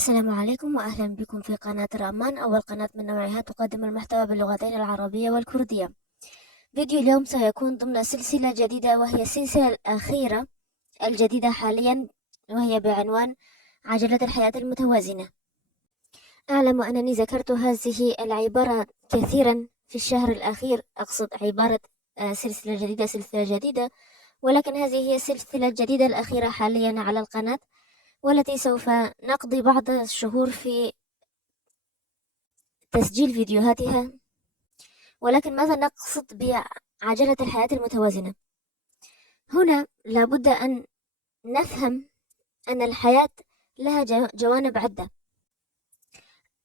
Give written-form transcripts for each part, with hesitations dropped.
السلام عليكم وأهلا بكم في قناة رأمان، أول قناة من نوعها تقدم المحتوى باللغتين العربية والكردية. فيديو اليوم سيكون ضمن سلسلة جديدة، وهي السلسلة الأخيرة الجديدة حاليا، وهي بعنوان عجلة الحياة المتوازنة. أعلم أنني ذكرت هذه العبارة كثيرا في الشهر الأخير، أقصد عبارة سلسلة جديدة، ولكن هذه هي السلسلة الجديدة الأخيرة حاليا على القناة، والتي سوف نقضي بعض الشهور في تسجيل فيديوهاتها. ولكن ماذا نقصد بعجلة الحياة المتوازنة؟ هنا لابد أن نفهم أن الحياة لها جوانب عدة: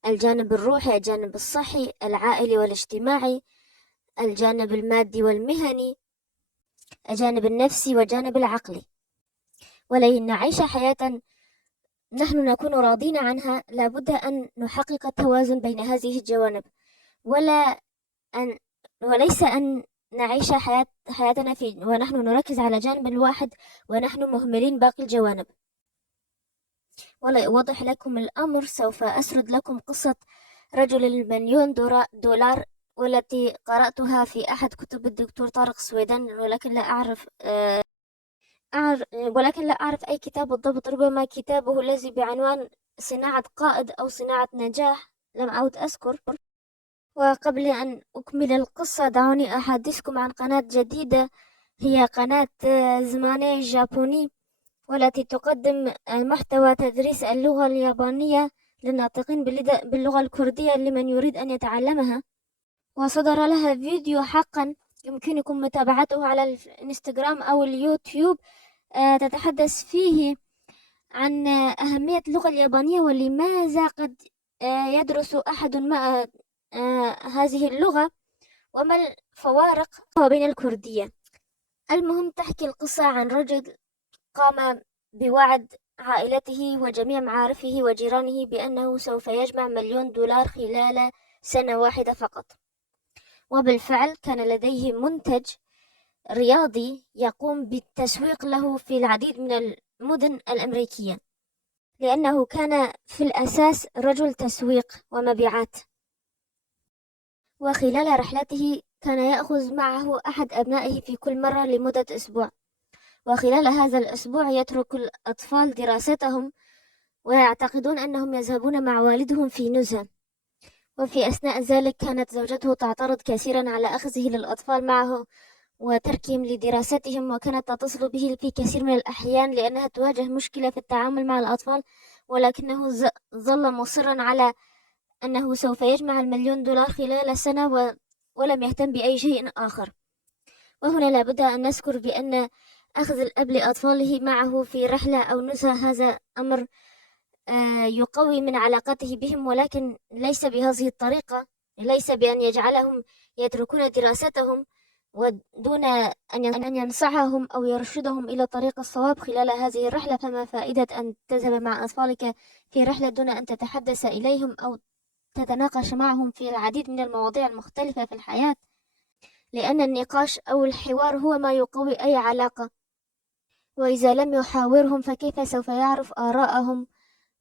الجانب الروحي، الجانب الصحي، العائلي والاجتماعي، الجانب المادي والمهني، الجانب النفسي والجانب العقلي. ولكن نعيش حياة نحن نكون راضين عنها لابد أن نحقق التوازن بين هذه الجوانب، وليس أن نعيش حياتنا ونحن نركز على جانب واحد ونحن مهملين باقي الجوانب. ولأوضح لكم الأمر سوف أسرد لكم قصة رجل المليون دولار، والتي قرأتها في أحد كتب الدكتور طارق سويدان، ولكن لا أعرف أي كتاب بالضبط، ربما كتابه الذي بعنوان صناعة قائد أو صناعة نجاح، لم أعد أذكر. وقبل أن أكمل القصة دعوني أحدثكم عن قناة جديدة، هي قناة زماني جابوني، والتي تقدم محتوى تدريس اللغة اليابانية للناطقين باللغة الكردية لمن يريد أن يتعلمها، وصدر لها فيديو حقا يمكنكم متابعته على الانستغرام أو اليوتيوب، تتحدث فيه عن أهمية اللغة اليابانية ولماذا قد يدرس أحد ما هذه اللغة، وما الفوارق بين الكردية. المهم، تحكي القصة عن رجل قام بوعد عائلته وجميع معارفه وجيرانه بأنه سوف يجمع $1,000,000 خلال سنة واحدة فقط، وبالفعل كان لديه منتج رياضي يقوم بالتسويق له في العديد من المدن الأمريكية، لأنه كان في الأساس رجل تسويق ومبيعات. وخلال رحلته كان يأخذ معه أحد أبنائه في كل مرة لمدة أسبوع، وخلال هذا الأسبوع يترك الأطفال دراستهم ويعتقدون أنهم يذهبون مع والدهم في نزهة. وفي أثناء ذلك كانت زوجته تعترض كثيرا على أخذه للأطفال معه وتركهم لدراستهم، وكانت تتصل به في كثير من الأحيان لأنها تواجه مشكلة في التعامل مع الأطفال، ولكنه ظل مصرا على أنه سوف يجمع $1,000,000 خلال سنة ولم يهتم بأي شيء آخر. وهنا لابد أن نذكر بأن أخذ الأب لأطفاله معه في رحلة أو نزهة هذا أمر يقوي من علاقته بهم، ولكن ليس بهذه الطريقة، ليس بأن يجعلهم يتركون دراستهم ودون أن ينصحهم أو يرشدهم إلى طريق الصواب خلال هذه الرحلة. فما فائدة أن تذهب مع أطفالك في رحلة دون أن تتحدث إليهم أو تتناقش معهم في العديد من المواضيع المختلفة في الحياة، لأن النقاش أو الحوار هو ما يقوي أي علاقة، وإذا لم يحاورهم فكيف سوف يعرف آراءهم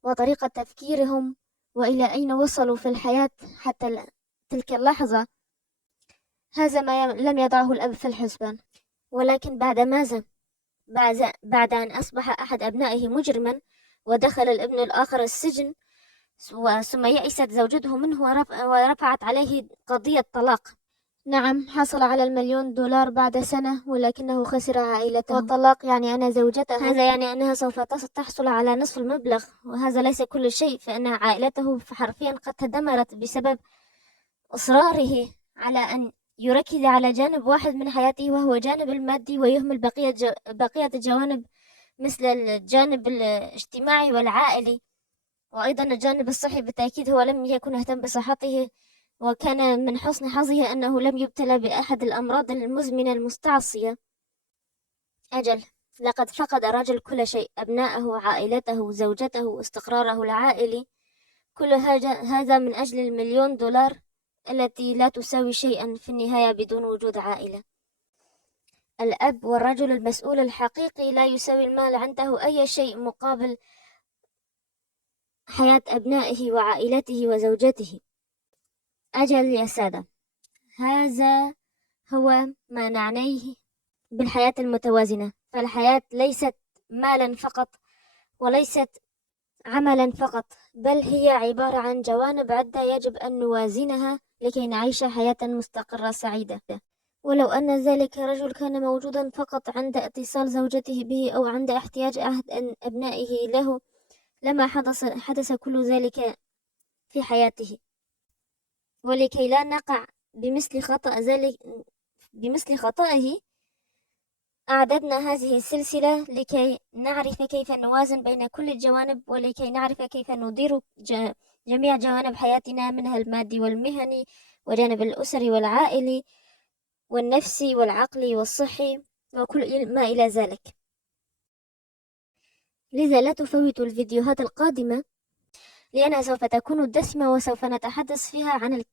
وطريقة تفكيرهم وإلى أين وصلوا في الحياة حتى تلك اللحظة؟ هذا ما لم يضعه الأب في الحسبان. ولكن بعد ماذا؟ بعد أن أصبح أحد أبنائه مجرما ودخل الابن الآخر السجن، ثم يئست زوجته منه ورفعت عليه قضية طلاق. نعم، حصل على $1,000,000 بعد سنة، ولكنه خسر عائلته، والطلاق يعني أن زوجته، هذا يعني أنها سوف تحصل على نصف المبلغ، وهذا ليس كل شيء، فإن عائلته حرفيا قد تدمرت بسبب إصراره على أن يركز على جانب واحد من حياته وهو جانب المادي، ويهمل بقية الجوانب مثل الجانب الاجتماعي والعائلي، وأيضا الجانب الصحي. بالتأكيد هو لم يكن يهتم بصحته، وكان من حسن حظه أنه لم يبتلى بأحد الأمراض المزمنة المستعصية. أجل، لقد فقد الرجل كل شيء: أبناءه، عائلته، زوجته، استقراره العائلي، كل هذا من أجل $1,000,000 التي لا تساوي شيئا في النهاية بدون وجود عائلة. الأب والرجل المسؤول الحقيقي لا يساوي المال عنده أي شيء مقابل حياة أبنائه وعائلته وزوجته. أجل يا سادة، هذا هو ما نعنيه بالحياة المتوازنة. فالحياة ليست مالا فقط وليست عملا فقط، بل هي عبارة عن جوانب عدة يجب أن نوازنها لكي نعيش حياة مستقرة سعيدة. ولو أن ذلك الرجل كان موجودا فقط عند اتصال زوجته به أو عند احتياج أحد أبنائه له لما حدث كل ذلك في حياته. ولكي لا نقع بمثل خطئه أعددنا هذه السلسلة لكي نعرف كيف نوازن بين كل الجوانب، ولكي نعرف كيف ندير جميع جوانب حياتنا، منها المادي والمهني وجانب الأسري والعائلي والنفسي والعقلي والصحي وكل ما إلى ذلك. لذا لا تفوتوا الفيديوهات القادمة لأنها سوف تكون دسمة وسوف نتحدث فيها عن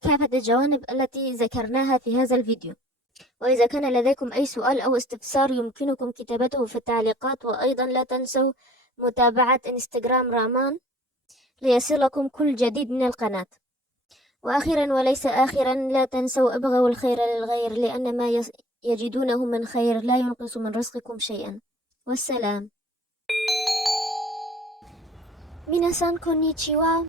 كافة الجوانب التي ذكرناها في هذا الفيديو. وإذا كان لديكم أي سؤال أو استفسار يمكنكم كتابته في التعليقات، وأيضا لا تنسوا متابعة انستغرام رامان ليصلكم كل جديد من القناة. وأخيرا وليس آخرا، لا تنسوا ابغوا الخير للغير، لأن ما يجدونه من خير لا ينقص من رزقكم شيئا. والسلام. 皆さんこんにちは。